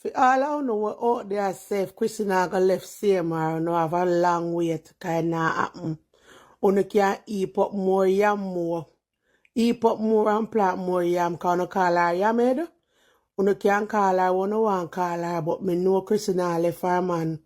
For all I know out there safe, Chrissy naga left CMR no have a long way to kinda happen. Uno can heap up more yam more. Heap up more and plant more yam, cause no call her yammed. Uno can call her, uno want call her, but me know Chrissy na left her man.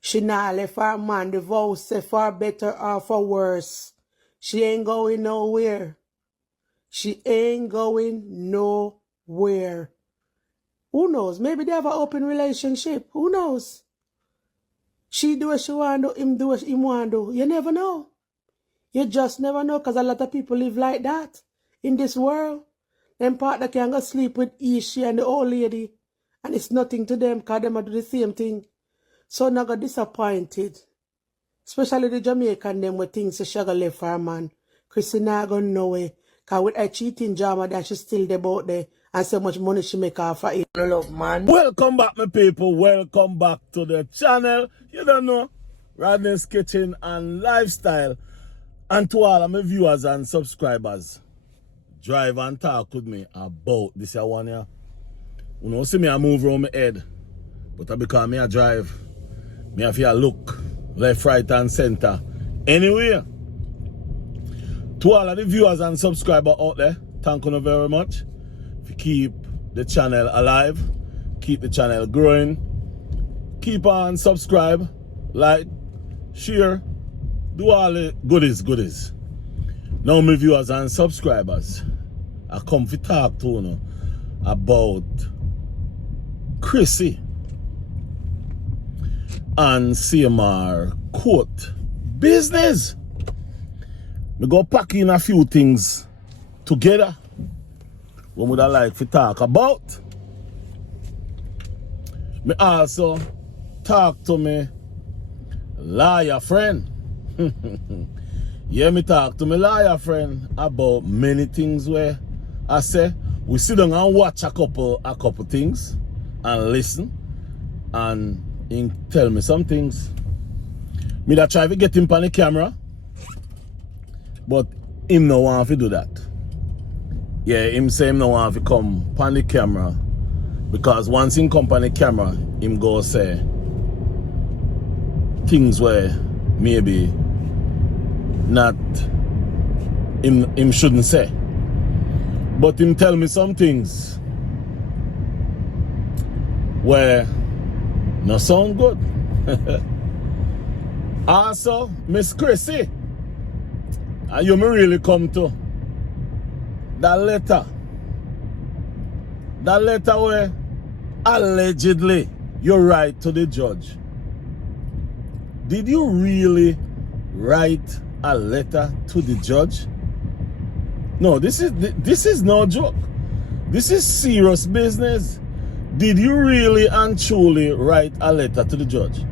She na left her man, the vow say for better or for worse. She ain't going nowhere. She ain't going nowhere. Who knows? Maybe they have an open relationship. Who knows? She do what she want to do, him do what he want to do. You never know. You just never know, because a lot of people live like that in this world. Them partner can go sleep with she and the old lady, and it's nothing to them because them do the same thing. So now got disappointed. Especially the Jamaican them with things she go left for her man. Chrissy not gonna know it. Because with her cheating drama that she still there about there. And so much money she make off of it. Love, man. Welcome back, my people. Welcome back to the channel. You don't know, Rodney's Kitchen and Lifestyle. And to all of my viewers and subscribers, drive and talk with me about this one here. You know, see me, I move around my head. But because me I drive, me have to look left, right, and center. Anyway, to all of the viewers and subscribers out there, thank you very much. Keep the channel alive, keep the channel growing, keep on subscribe, like, share, do all the goodies. Now my viewers and subscribers, I come to talk to you about Crissy and CMR court business. We go pack in a few things together. What would I like to talk about? Me also talk to me lawyer friend. Yeah, me talk to me lawyer friend about many things where I say we sit down and watch a couple things and listen and he tell me some things. Me that try to get him on the camera, but him no want to do that. Yeah, him say him no want to come on the camera because once him come on the camera, him go say things where maybe not him shouldn't say. But him tell me some things where no sound good. Also, Miss Crissy, and you may really come to that letter where allegedly you write to the judge. Did you really write a letter to the judge? No, this is no joke. This is serious business. Did you really and truly write a letter to the judge?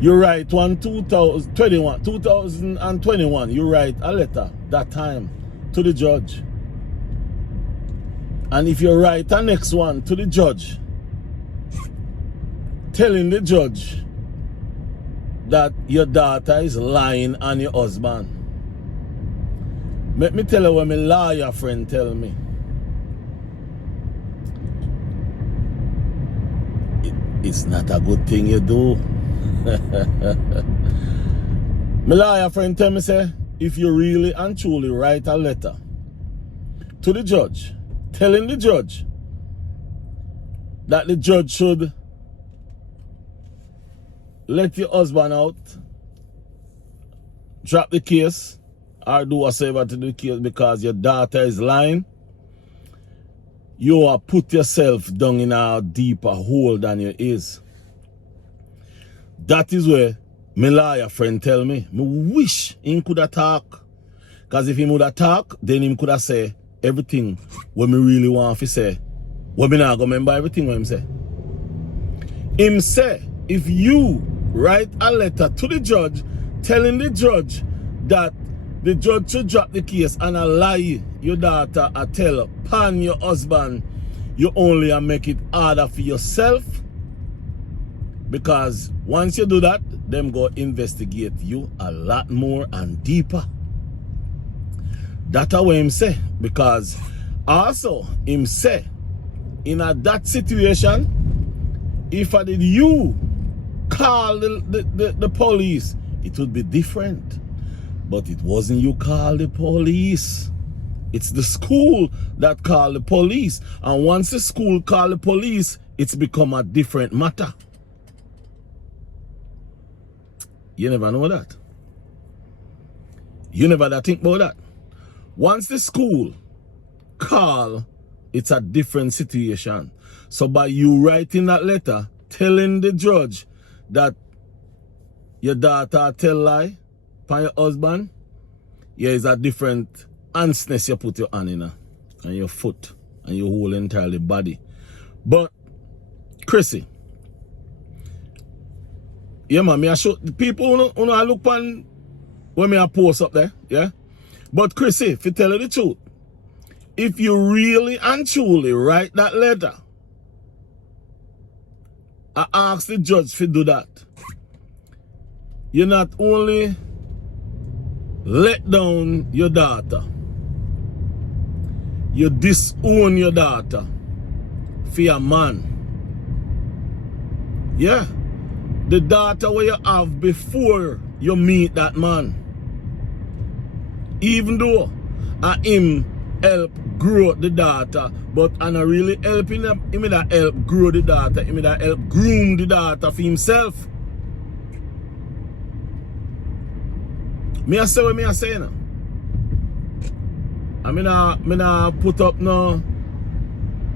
You write one 2021, you write a letter that time to the judge. And if you write a next one to the judge, telling the judge that your daughter is lying on your husband. Let me tell you what my lawyer friend tell me. It's not a good thing you do. My lawyer friend tell me say, if you really and truly write a letter to the judge, telling the judge that the judge should let your husband out, drop the case, or do whatever to the case because your daughter is lying, you are put yourself down in a deeper hole than you is. That is where my lawyer friend tell me, I wish he could have talk. Because if he would have talk, then he could have say everything what me really want to say. What me not go remember everything what him say. Him say, if you write a letter to the judge telling the judge that the judge should drop the case and a lie your daughter a tell pan your husband, you only make it harder for yourself. Because once you do that, them go investigate you a lot more and deeper. That's what him say. Because also him say in that situation, if I did you call the police, it would be different. But it wasn't you call the police. It's the school that called the police. And once the school called the police, it's become a different matter. You never know that. You never think about that. Once the school call, it's a different situation. So by you writing that letter, telling the judge that your daughter tell lie by your husband, yeah, it's a different honestness you put your hand in and your foot and your whole entire body. But Crissy, yeah man, me I show people who I look on when me I post up there, yeah. But Crissy, if you tell you the truth, if you really and truly write that letter, I ask the judge to do that. You not only let down your daughter, you disown your daughter for your man. Yeah. The daughter where you have before you meet that man. Even though him help grow the daughter, but I not really helping him that help grow the daughter, him that help groom the daughter for himself. Me I say what me I say now. I mean I put up no.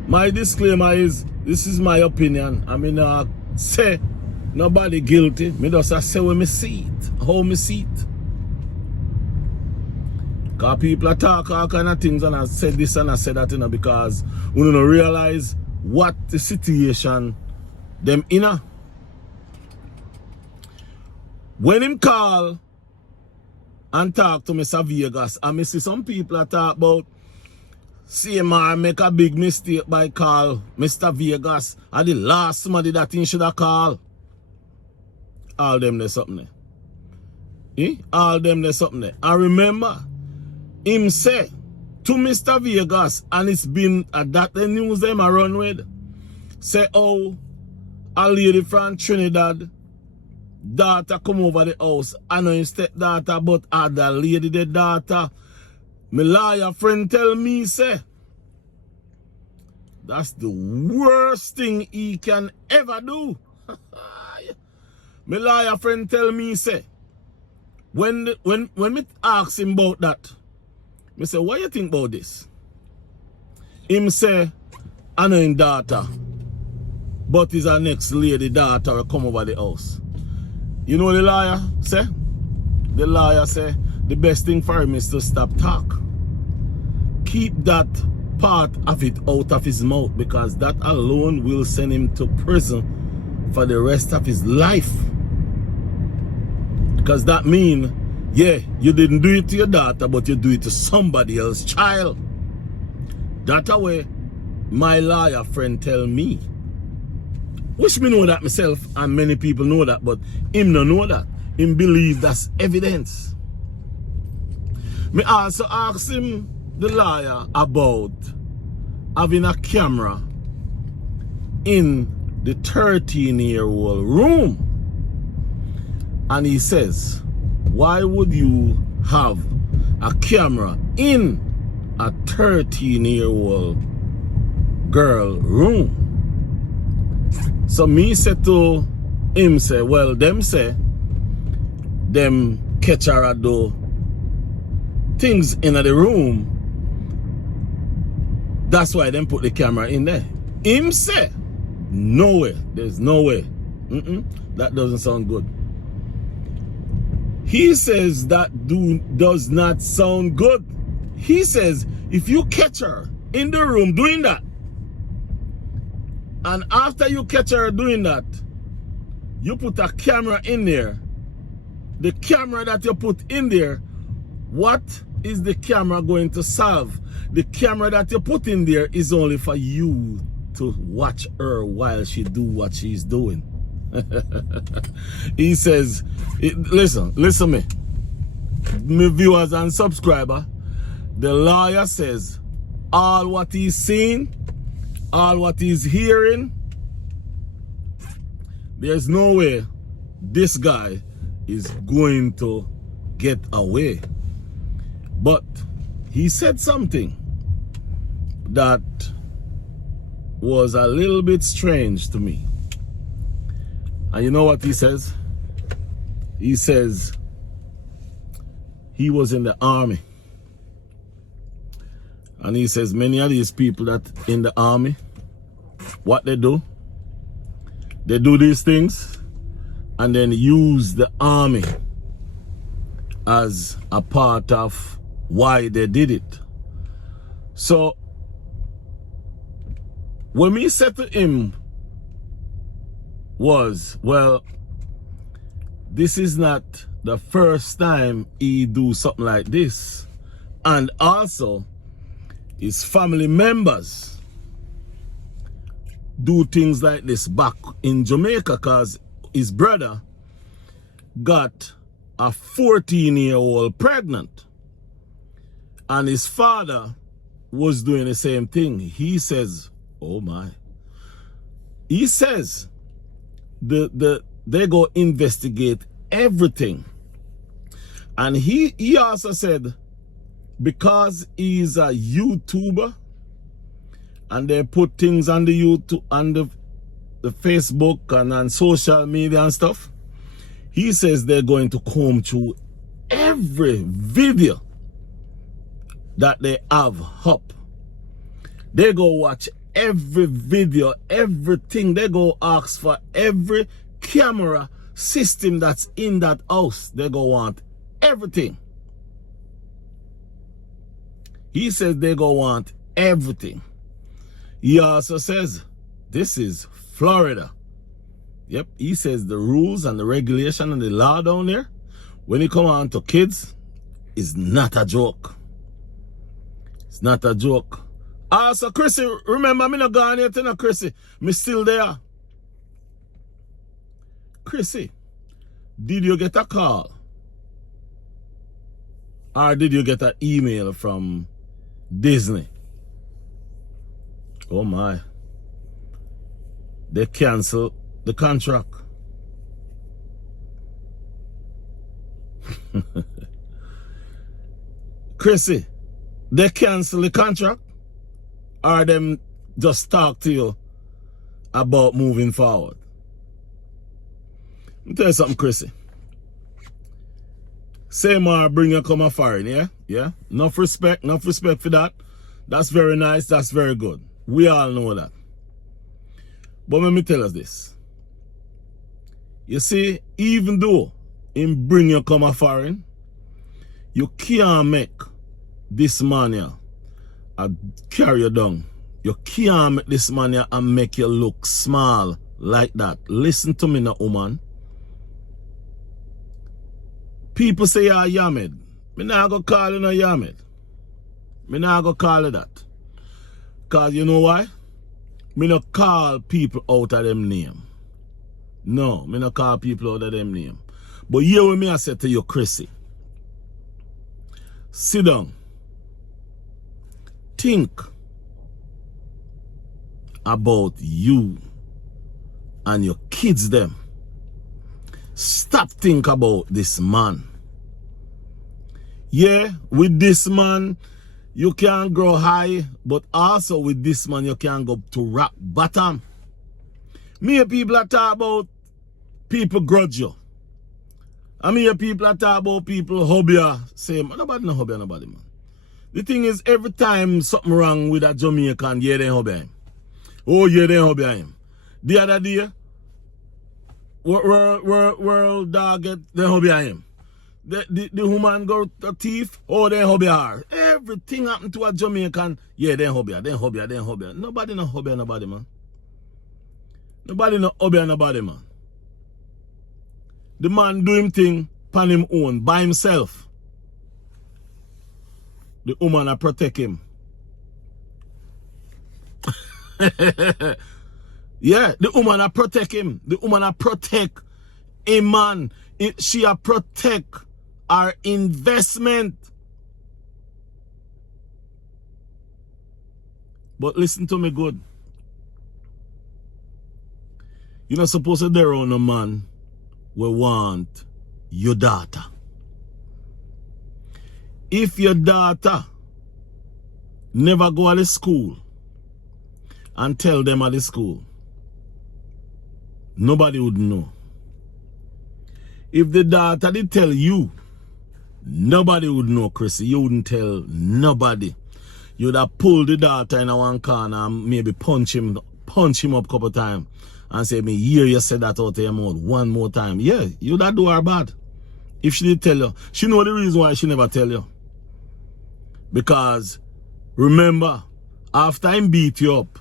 My disclaimer is this is my opinion. I mean I say nobody guilty. Me just say what me see it, how me see it. Because people are talk all kind of things and I said this and I said that, you know, because we don't realize what the situation them in. When him call and talk to Mr. Vegas, and me see some people are talk about CMR make a big mistake by call Mr. Vegas and the last somebody that he should have called. All them there's something there. Eh? All them there's something there. I remember him say to Mr. Vegas, and it's been that the news them I run with, say, oh, a lady from Trinidad, daughter come over the house. I know his stepdaughter, but other lady the daughter. My lawyer friend tell me, say, that's the worst thing he can ever do. My lawyer friend tell me, say, when me ask him about that, me say, what you think about this? Him say, I know him daughter, but his next lady daughter will come over the house. You know what the lawyer say? The lawyer say, the best thing for him is to stop talk. Keep that part of it out of his mouth, because that alone will send him to prison for the rest of his life. Because that means, yeah, you didn't do it to your daughter, but you do it to somebody else's child. That's the way my lawyer friend tell me. Wish me know that myself, and many people know that, but him no know that. Him believe that's evidence. Me also ask him, the lawyer, about having a camera in the 13-year-old room. And he says, why would you have a camera in a 13-year-old girl room? So me said to him, say, well, them say, them catch her do things in the room. That's why them put the camera in there. Him say, no way, there's no way. That doesn't sound good. He says that does not sound good. He says, if you catch her in the room doing that, and after you catch her doing that, you put a camera in there. The camera that you put in there, what is the camera going to solve? The camera that you put in there is only for you to watch her while she do what she's doing. He says, listen me, my viewers and subscriber, the lawyer says all what he's seen all what he's hearing, there's no way this guy is going to get away. But he said something that was a little bit strange to me. And you know what he says? He says he was in the army. And he says many of these people that in the army, what they do these things and then use the army as a part of why they did it. So when we said to him was, well, this is not the first time he do something like this. And also his family members do things like this back in Jamaica, because his brother got a 14-year-old pregnant and his father was doing the same thing. He says, oh my, he says they go investigate everything. And he also said because he's a YouTuber and they put things on the YouTube, on the Facebook and on social media and stuff, he says they're going to comb through every video that they have up. They go watch every video, everything. They go ask for every camera system that's in that house. They go want everything. He says they go want everything. He also says this is Florida. Yep, he says the rules and the regulation and the law down there, when it come on to kids, is not a joke. It's not a joke. Also, Crissy, remember me not gone yet, no, Crissy. Me still there. Crissy, did you get a call? Or did you get an email from Disney? Oh my. They canceled the contract. Crissy, they cancel the contract? Or them just talk to you about moving forward? Let me tell you something, Crissy. CMR bring you come a foreign, yeah? Yeah? Enough respect for that. That's very nice, that's very good. We all know that. But let me tell us this. You see, even though him bring you come a foreign, you can't make this man here carry you down. You can't make this man here and make you look small like that. Listen to me now, woman. People say you're Yamed. Me not go call you no Yamed. Me not go call you that. Because you know why? Me not call people out of them name. No, me not call people out of them name. But here with me I say to you, Crissy. Sit down. Think about you and your kids them. Stop think about this man. Yeah, with this man, you can grow high, but also with this man, you can go to rock bottom. Me people are talk about people grudge you. I mean, people are talk about people hobby. Say, nobody no hobby nobody, man. The thing is, every time something wrong with a Jamaican, yeah, they hobby him. Oh, yeah, they hobby him. The other day, world dog get the hobby him. The woman go to thief, oh, they hobby her. Everything happened to a Jamaican, yeah, they hobby her. Nobody no hobby nobody, man. Nobody no hobby nobody, man. The man do him thing pan him own, by himself. The woman a protect him. Yeah, the woman a protect him. The woman a protect him, man. She a protect our investment. But listen to me good. You're not supposed to dare on a man will want your daughter. If your daughter never go to the school and tell them at the school, nobody would know. If the daughter did tell you, nobody would know, Crissy. You wouldn't tell nobody. You would have pulled the daughter in one corner and maybe punch him up a couple times and say, me hear you said that out of your mouth one more time. Yeah, you would have do her bad. If she did tell you. She know the reason why she never tell you. Because, remember, after him beat you up,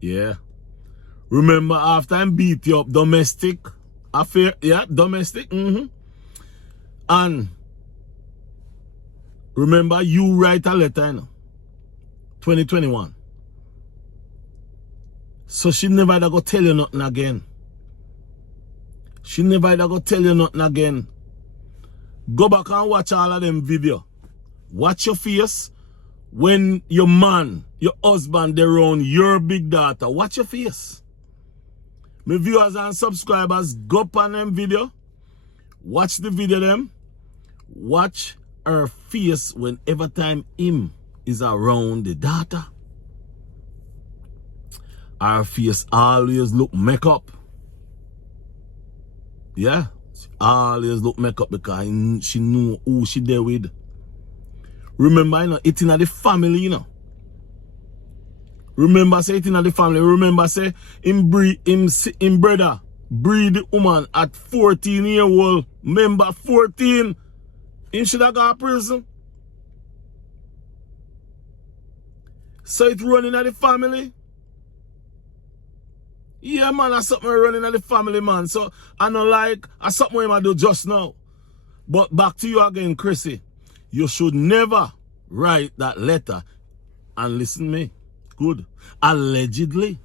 yeah, remember after him beat you up, domestic affair, yeah, domestic, and remember you write a letter, you know, 2021. So she never ever go tell you nothing again. She never ever go tell you nothing again. Go back and watch all of them video. Watch your face when your man, your husband, they're around your big daughter. Watch your face. My viewers and subscribers, go up on them video. Watch the video them. Watch her face whenever time him is around the daughter. Her face always look makeup. Yeah. She always look makeup because she knew who she there with. Remember, you know, it's in the family, you know. Remember, say it's in the family. Remember, say him brother breed the woman at 14-year-old. Remember, 14. Him should have got to prison. So it's running at the family. Yeah, man, that's something running at the family, man. So I know like, that's something I do just now. But back to you again, Crissy. You should never write that letter. And listen to me. Good. Allegedly,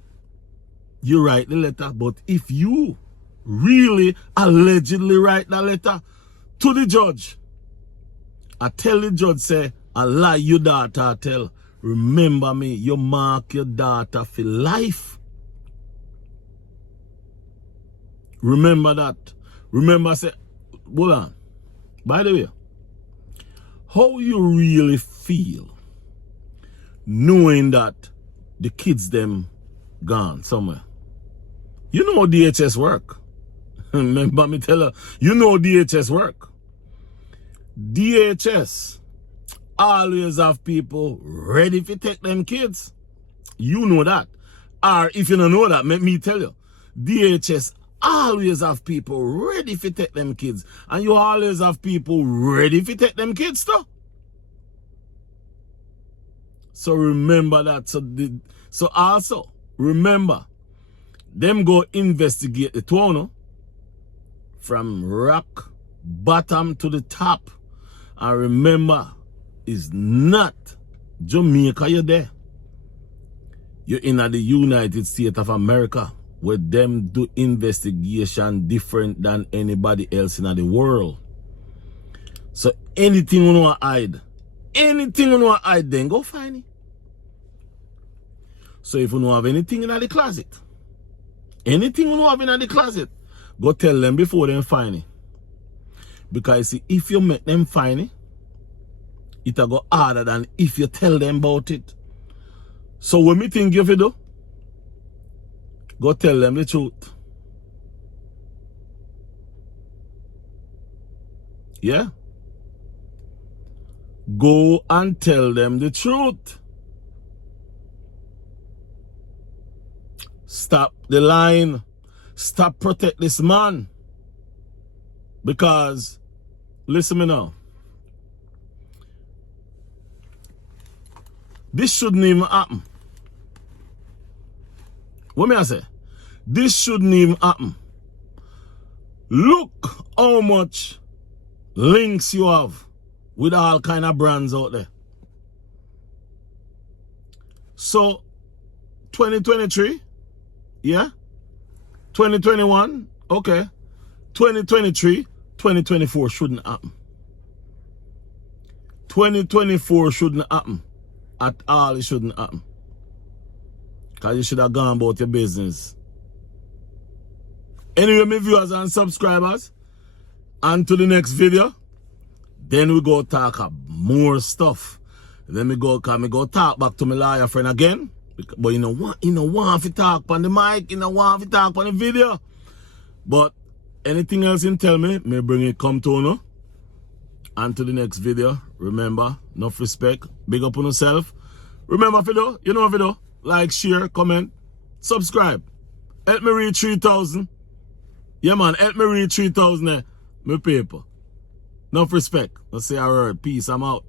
you write the letter. But if you really allegedly write that letter to the judge, I tell the judge, say, I lie your daughter, tell, remember me, you mark your daughter for life. Remember that. Remember, say, hold on. By the way, how you really feel knowing that the kids them gone somewhere? You know how DHS work. Remember me tell her, you know DHS work. DHS always have people ready to take them kids. You know that. Or if you don't know that, let me tell you, DHS always have people ready to take them kids. And you always have people ready to take them kids too. So remember that. So also, remember, them go investigate the tunnel from rock bottom to the top. And remember, it's not Jamaica you're there. You're in the United States of America, where them do investigation different than anybody else in the world. So anything you want to hide, then go find it. So if you don't have anything in the closet, go tell them before them find it. Because see, if you make them find it, it'll go harder than if you tell them about it. So what me think you do? Go tell them the truth. Yeah? Go and tell them the truth. Stop the line. Stop protect this man. Because, listen me now. This shouldn't even happen. What may I say? This shouldn't even happen. Look how much links you have with all kind of brands out there. So, 2023, yeah? 2021, okay. 2023, 2024 shouldn't happen. 2024 shouldn't happen. At all, it shouldn't happen. Because you should have gone about your business Anyway, my viewers and subscribers, on to the next video. Then we go talk more stuff. Then me go talk back to my lawyer friend again. But you know want to talk on the mic, you know want to talk on the video. But anything else you tell me bring it come to you. And to the next video. Remember, enough respect. Big up on yourself. Remember video, you know video. Like, share, comment, subscribe. Help me reach 3,000. Yeah man, help me reach 3,000 my people. Enough respect. Let's say a word. Peace, I'm out.